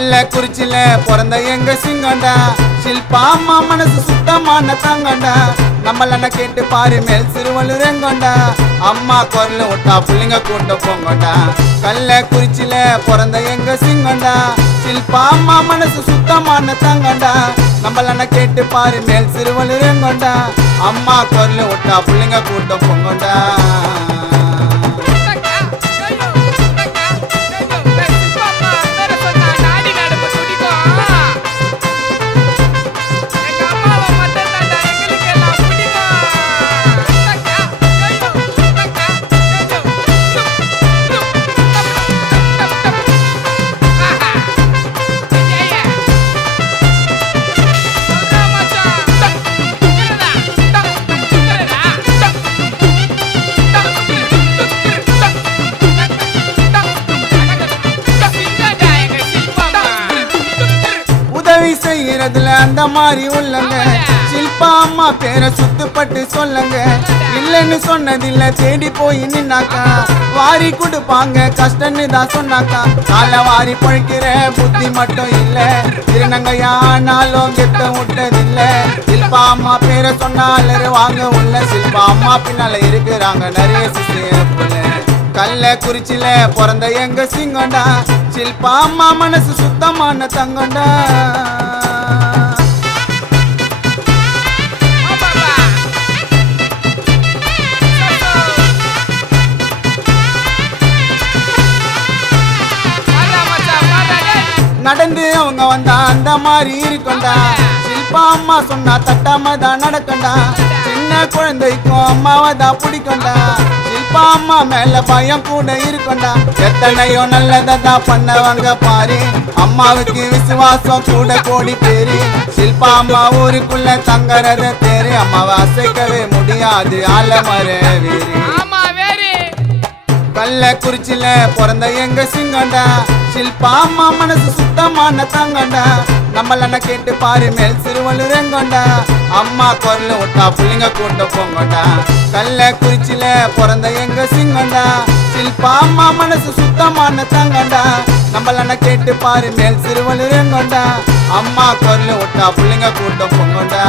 கள்ளக்குறிச்சியில பிறந்த எங்க சிங்கண்டா ஷில்பா அம்மா மனசு சுத்தமான தங்கண்டா நம்மள கேட்டு பாரு மேல் சிறுவள்ளூர் எங்கண்டா அம்மா குரல் விட்டா பிள்ளைங்க கூட்ட போங்கண்டா கள்ளக்குறிச்சியில பிறந்த எங்க சிங்கண்டா ஷில்பா அம்மா மனசு சுத்தமான தங்கண்டா நம்மள கேட்டு பாரு மேல் சிறுவள்ளூர் எங்கண்டா அம்மா குரல் விட்டா பிள்ளைங்க கூட்ட போங்கண்டா செய்யறதுல அந்த மாதிரி உள்ளங்க ஷில்பா அம்மா பேரை சுத்துப்பட்டு சொல்லுங்க இல்லன்னு சொன்னதில்ல தேடி போய் நின்னாக்கா வாரி கொடுப்பாங்க கஷ்டன்னு தான் சொன்னாக்கா கால வாரி பழைக்கிற புத்தி மட்டும் இல்ல திருநங்கையானாலும் கெட்ட விட்டதில்ல ஷில்பா அம்மா பேரை சொன்னால வாங்க உள்ள ஷில்பா அம்மா பின்னால இருக்கிறாங்க நிறைய சிசிய கள்ளக்குறிச்சியில பிறந்த எங்க சிங்கண்டா ஷில்பா அம்மா மனசு சுத்தமான தங்கண்டா நடந்து அவங்க வந்தா அந்த மாதிரி இருக்குண்டா ஷில்பா அம்மா சொன்னா தட்டாம தான் நடக்கண்டா சின்ன குழந்தைக்கும் அம்மாவை தான் பிடிக்கும்டா ஷில்பா அம்மா மேல பயம் கூட இருக்குண்டா எத்தனையோ நல்லதா பண்ணவங்க பாரு அம்மாவுக்கு விசுவாசம் கூட கோடி பேரு ஷில்பா அம்மா ஊருக்குள்ள தங்கறத தேரு அம்மாவை அசைக்கவே முடியாது ஆலமர வேறு கள்ளக்குறிச்சியில பிறந்த எங்க சிங்கண்டா ஷில்பா அம்மா மனசு சுத்தமான தங்கண்டா நம்மள கேட்டு பாரு மேல் சிறுவள்ளூர் எங்கண்டா அம்மா குரல் விட்டா பிள்ளைங்க கூட்ட போங்கண்டா கள்ளக்குறிச்சியில பிறந்த எங்க சிங்கண்டா ஷில்பா அம்மா மனசு சுத்தமான தங்கண்டா நம்மள கேட்டு பாரு மேல் சிறுவள்ளூர் எங்கண்டா அம்மா குரல் விட்டா பிள்ளைங்க கூட்ட போங்கண்டா